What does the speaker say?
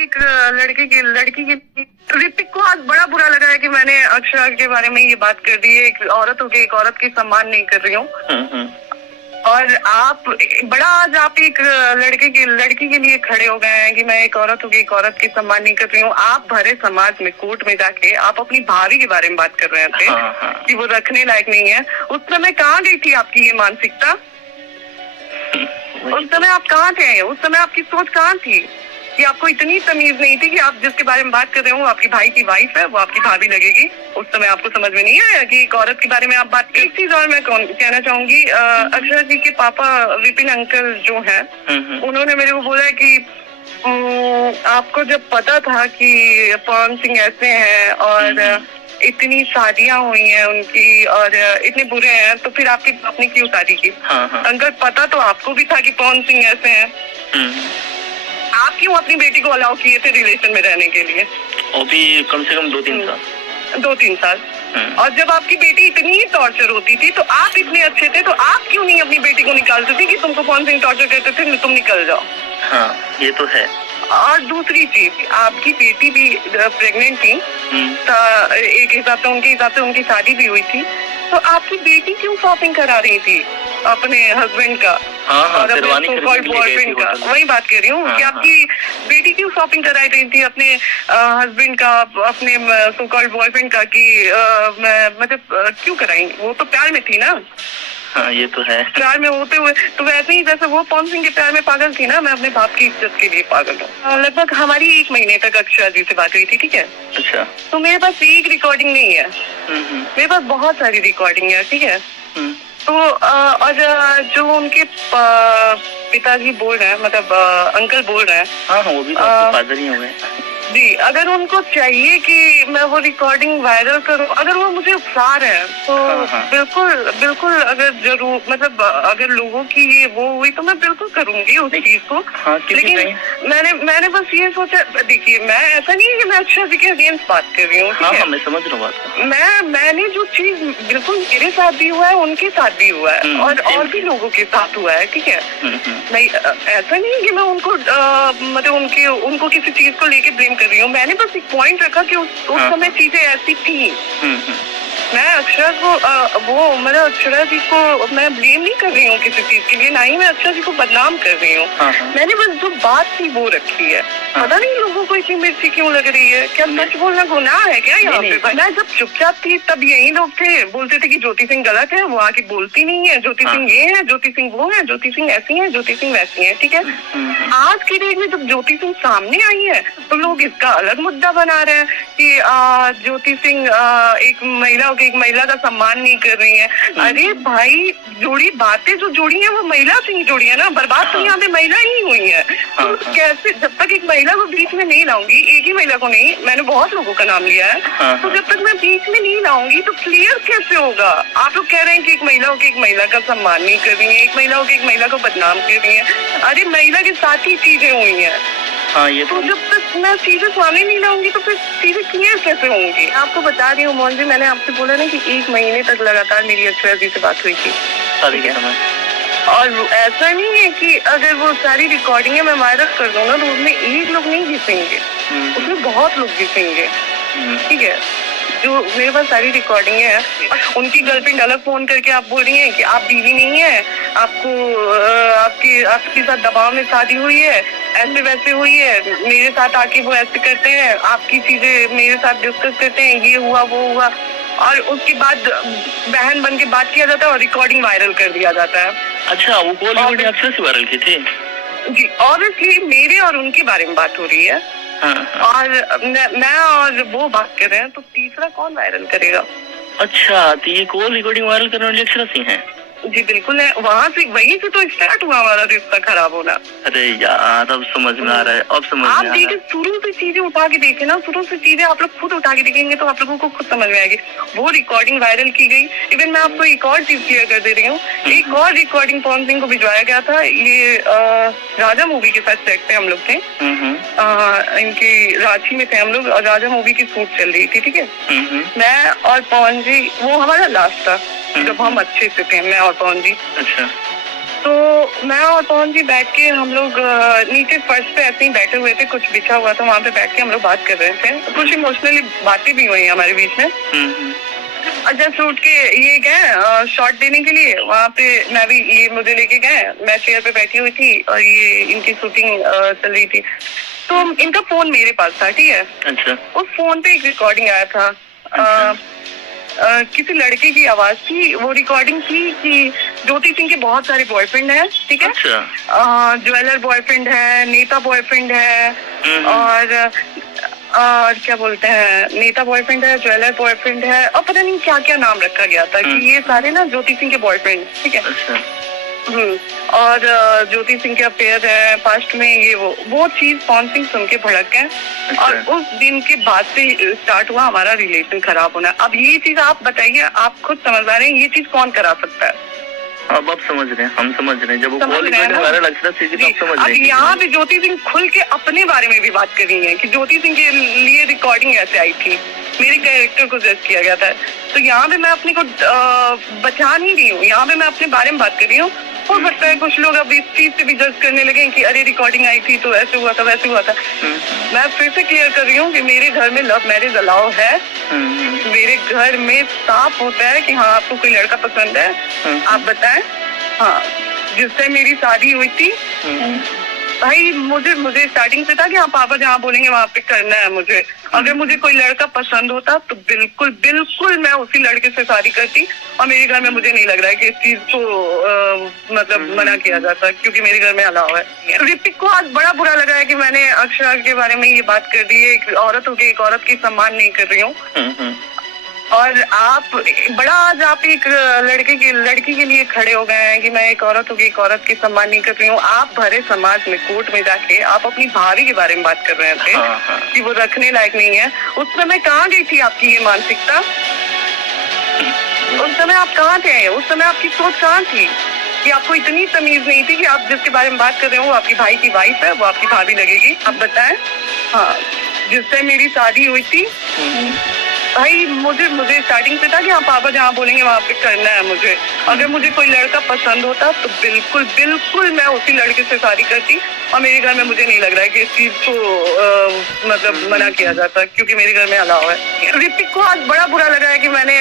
एक लड़की की ऋतिक को आज बड़ा बुरा लगा है कि मैंने अक्षरा के बारे में ये बात कर दी है। एक औरत होकर एक औरत की सम्मान नहीं कर रही हूँ। और आप एक लड़की के लिए खड़े हो गए हैं कि मैं एक औरत होकर एक औरत की सम्मान नहीं कर रही हूँ। आप भरे समाज में कोर्ट में जाके आप अपनी भाभी के बारे में बात कर रहे थे कि वो रखने लायक नहीं है। उस समय कहाँ गई थी आपकी ये मानसिकता? उस समय आप कहाँ थे? उस समय आपकी सोच कहाँ थी कि आपको इतनी तमीज नहीं थी कि आप जिसके बारे में बात कर रहे हो आपकी भाई की वाइफ है, वो आपकी भाभी लगेगी। उस समय आपको समझ में नहीं आया कि एक औरत के बारे में आप बात। एक चीज और मैं कहना चाहूंगी, अक्षरा जी के पापा विपिन अंकल जो हैं, उन्होंने मेरे को बोला है कि आपको जब पता था कि पवन सिंह ऐसे हैं और इतनी शादियां हुई हैं उनकी और इतने बुरे हैं, तो फिर आपने क्यों शादी की? अंकल पता तो आपको भी था कि पवन सिंह ऐसे हैं, आप क्यों अपनी बेटी को अलाउ किए थे रिलेशन में रहने के लिए? वो भी कम से कम 2-3 साल। और जब आपकी बेटी इतनी ही टॉर्चर होती थी तो आप इतने अच्छे थे, तो आप क्यों नहीं अपनी बेटी को निकालते थे कि तुमको कौन सिंह टॉर्चर करते थे, तुम निकल जाओ? हाँ, ये तो है। और दूसरी चीज, आपकी बेटी भी प्रेग्नेंट थी, एक हिसाब से उनकी शादी भी हुई थी, तो आपकी बेटी क्यों शॉपिंग करा रही थी अपने हस्बैंड का और अपने सो कॉल्ड बॉयफ्रेंड का? वही बात कर रही हूँ कि आपकी बेटी क्यों शॉपिंग करा रही थी अपने हस्बैंड का, अपने सो कॉल्ड बॉयफ्रेंड का, कि मतलब क्यों कराई? वो तो प्यार में थी ना। हाँ, ये तो है। प्यार में होते हुए तो वैसे ही जैसे वो पवन सिंह के प्यार में पागल थी ना, मैं अपने बाप की इज्जत के लिए पागल हूँ। लगभग हमारी 1 महीने तक अक्षरा जी से बात हुई थी, ठीक है? अच्छा। तो मेरे पास एक रिकॉर्डिंग नहीं है, मेरे पास बहुत सारी रिकॉर्डिंग है, ठीक है? तो और जो उनके पिताजी बोल रहे हैं, मतलब अंकल बोल रहे हैं, हाँ, वो भी फादर ही हो गए जी, अगर उनको चाहिए कि मैं वो रिकॉर्डिंग वायरल करूं, अगर वो मुझे उकसा रहे हैं तो बिल्कुल अगर जरूर, मतलब अगर लोगों की ये वो हुई तो मैं बिल्कुल करूंगी उस चीज को। लेकिन मैंने बस ये सोचा, देखिए मैं ऐसा नहीं है कि मैं अक्षरा जी के अगेंस्ट बात कर रही हूँ, हाँ, मैं समझ रहा हूँ बात। मैंने जो चीज बिल्कुल मेरे साथ भी हुआ है, उनके साथ भी हुआ है और भी लोगों के साथ हुआ है, ठीक है? नहीं, ऐसा नहीं है कि मैं उनको मतलब उनको किसी चीज को लेके ब्लेम कर रही हूँ। मैंने बस एक पॉइंट रखा कि उस समय चीजें ऐसी थी। मैं अक्षरा को मतलब अक्षरा जी को मैं ब्लेम नहीं कर रही हूँ किसी चीज के लिए, ना ही मैं अक्षरा जी को बदनाम कर रही हूँ। मैंने बस जो बात थी वो रखी है। पता नहीं लोगों को इतनी मिर्ची क्यों लग रही है? क्या सच बोलना गुनाह है क्या यहाँ पे? मैं जब चुपचाप थी तब यही लोग थे, बोलते थे कि ज्योति सिंह गलत है, वो आके बोलती नहीं है, ज्योति सिंह ये है, ज्योति सिंह वो है, ज्योति सिंह ऐसी है, ज्योति सिंह वैसी है, ठीक है? आज की डेट में जब ज्योति सिंह सामने आई है तो लोग इसका अलग मुद्दा बना रहे हैं कि ज्योति सिंह एक महिला का सम्मान नहीं कर रही है। अरे भाई, जोड़ी बातें जो जोड़ी है वो महिला से ही जोड़ी है ना, बर्बाद तो यहाँ पे महिला ही हुई है। तो कैसे, जब तक एक महिला को बीच में नहीं लाऊंगी, एक ही महिला को नहीं, मैंने बहुत लोगों का नाम लिया है, तो जब तक मैं बीच में नहीं लाऊंगी तो क्लियर कैसे होगा? आप लोग कह रहे हैं कि एक महिला को एक महिला का सम्मान नहीं कर रही है, एक महिला को एक महिला को बदनाम कर रही है। अरे महिला के साथ ही चीजें हुई हैं। हाँ, ये तो जब तक मैं चीजें सामने नहीं लाऊंगी तो फिर चीजें क्लियर कैसे होंगी? आपको बता रही हूँ मोहन जी, मैंने आपसे बोला ना कि 1 महीने तक लगातार मेरी अक्षरा जी से बात हुई थी। और ऐसा नहीं है कि अगर वो सारी रिकॉर्डिंगें मैं वायरल कर दूंगा तो उसमें एक लोग नहीं घिसेंगे, उसमें बहुत लोग घिसेंगे, ठीक है? जो मेरे पास सारी रिकॉर्डिंगें हैं। उनकी गर्लफ्रेंड अलग फोन करके आप बोल रही हैं कि आप बीवी नहीं है, आपके साथ दबाव में शादी हुई है, ऐसे वैसे हुई है, मेरे साथ आके वो ऐसे करते हैं, आपकी चीजें मेरे साथ डिस्कस करते हैं, ये हुआ वो हुआ, और उसके बाद बहन बन के बात किया जाता है और रिकॉर्डिंग वायरल कर दिया जाता है। अच्छा, वो बॉलीवुड अक्षरा से वायरल की थी? जी, ऑब्वियसली मेरे और उनके बारे में बात हो रही है। और मैं और वो बात कर रहे हैं, तो तीसरा कौन वायरल करेगा? अच्छा, तो ये कॉल रिकॉर्डिंग वायरल करने वाली अक्षरा सिंह है? जी बिल्कुल है, वहीं से तो स्टार्ट हुआ हमारा रिश्ता खराब होना। अरे यार, अब समझ में आ रहा है, अब समझ में आ रहा है। आप देखिए, शुरू से चीजें उठा के देखे ना, शुरू से चीजें आप लोग खुद उठा के देखेंगे तो आप लोगों को खुद समझ में आएगी। वो रिकॉर्डिंग वायरल की गई। इवन मैं आपको एक और चीज क्लियर कर दे रही हूँ, एक और रिकॉर्डिंग पवन सिंह को भिजवाया गया था। ये राजा मूवी के साथ सेट पे हम लोग थे, इनकी रांची में थे हम लोग, और राजा मूवी की शूट चल रही थी, ठीक है? मैं और पवन जी, वो हमारा लास्ट था जब हम अच्छे से थे, मैं और पवन जी। अच्छा। तो मैं और पवन जी बैठ के हम लोग नीचे फर्श पे ऐसे ही बैठे हुए थे, कुछ बिछा हुआ था, वहाँ पे बैठ के हम लोग बात कर रहे थे। कुछ इमोशनली बातें भी हुई हमारे बीच में। और जस्ट उठ के ये गए शॉट देने के लिए, वहाँ पे मैं भी, ये मुझे लेके गए, मैं चेयर पे बैठी हुई थी और ये इनकी शूटिंग चल रही थी, तो इनका फोन मेरे पास था, ठीक है। अच्छा। उस फोन पे एक रिकॉर्डिंग आया था। किसी लड़के की आवाज थी, वो रिकॉर्डिंग थी कि ज्योति सिंह के बहुत सारे बॉयफ्रेंड हैं, ठीक है। अच्छा। ज्वेलर बॉयफ्रेंड है, नेता बॉयफ्रेंड है, और क्या बोलते हैं, नेता बॉयफ्रेंड है, ज्वेलर बॉयफ्रेंड है, और पता नहीं क्या क्या नाम रखा गया था कि ये सारे ना ज्योति सिंह के बॉयफ्रेंड, ठीक है। अच्छा। और ज्योति सिंह के अफेयर है पास्ट में, ये वो चीज पवन सिंह सुन के भड़क गए। अच्छा। और उस दिन के बाद से स्टार्ट हुआ हमारा रिलेशन खराब होना। अब ये चीज आप बताइए, आप खुद समझ आ रहे हैं ये चीज कौन करा सकता है? अब आप समझ रहे हैं, हम समझ रहे हैं, जब वो call recording viral Akshara Singh की, तब समझ रहे हैं। अब यहाँ पे ज्योति सिंह खुल के अपने बारे में भी बात कर रही है कि ज्योति सिंह के लिए रिकॉर्डिंग ऐसे आई थी, मेरे कैरेक्टर को जज किया गया था। तो यहाँ पे मैं अपने को बचा नहीं रही हूँ, यहाँ पे मैं अपने बारे में बात कर रही हूँ। हो सकता है कुछ लोग अब इस चीज से भी जज करने लगे कि अरे रिकॉर्डिंग आई थी तो ऐसे हुआ था वैसे हुआ था। मैं फिर से क्लियर कर रही हूँ कि मेरे घर में लव मैरिज अलाउ है। मेरे घर में साफ होता है कि हाँ आपको कोई लड़का पसंद है, आप बताएं। हाँ, जिससे मेरी शादी हुई थी, भाई मुझे स्टार्टिंग से था कि हाँ पापा जहाँ बोलेंगे वहाँ पे करना है मुझे। अगर मुझे कोई लड़का पसंद होता तो बिल्कुल मैं उसी लड़के से शादी करती, और मेरे घर में मुझे नहीं लग रहा है कि इस चीज को मतलब मना किया जाता, क्योंकि मेरे घर में अलाउ है। ऋतिक को आज बड़ा बुरा लगा है कि मैंने अक्षरा के बारे में ये बात कर दी है। एक औरत होकर एक औरत की सम्मान नहीं कर रही हूँ, और आप आज आप एक लड़की के लिए खड़े हो गए हैं कि मैं एक औरत होगी एक औरत की सम्मान नहीं कर रही हूँ। आप भरे समाज में कोर्ट में जाके आप अपनी भाभी के बारे में बात कर रहे थे कि वो रखने लायक नहीं है। उस समय कहाँ गई थी आपकी ये मानसिकता? उस समय आप कहाँ थे? उस समय आपकी सोच कहाँ थी कि आपको इतनी तमीज नहीं थी कि आप जिसके बारे में बात कर रहे हो वो आपकी भाई की वाइफ है, वो आपकी भाभी लगेगी? आप बताएं। हाँ, जिससे मेरी शादी हुई थी, भाई मुझे स्टार्टिंग से था कि हाँ पापा जहाँ बोलेंगे वहाँ पे करना है मुझे। अगर मुझे कोई लड़का पसंद होता तो बिल्कुल मैं उसी लड़के से शादी करती, और मेरे घर में मुझे नहीं लग रहा है कि इस चीज को मतलब मना किया जाता, क्योंकि मेरे घर में अलाउ है। ऋतिक को आज बड़ा बुरा लगा है कि मैंने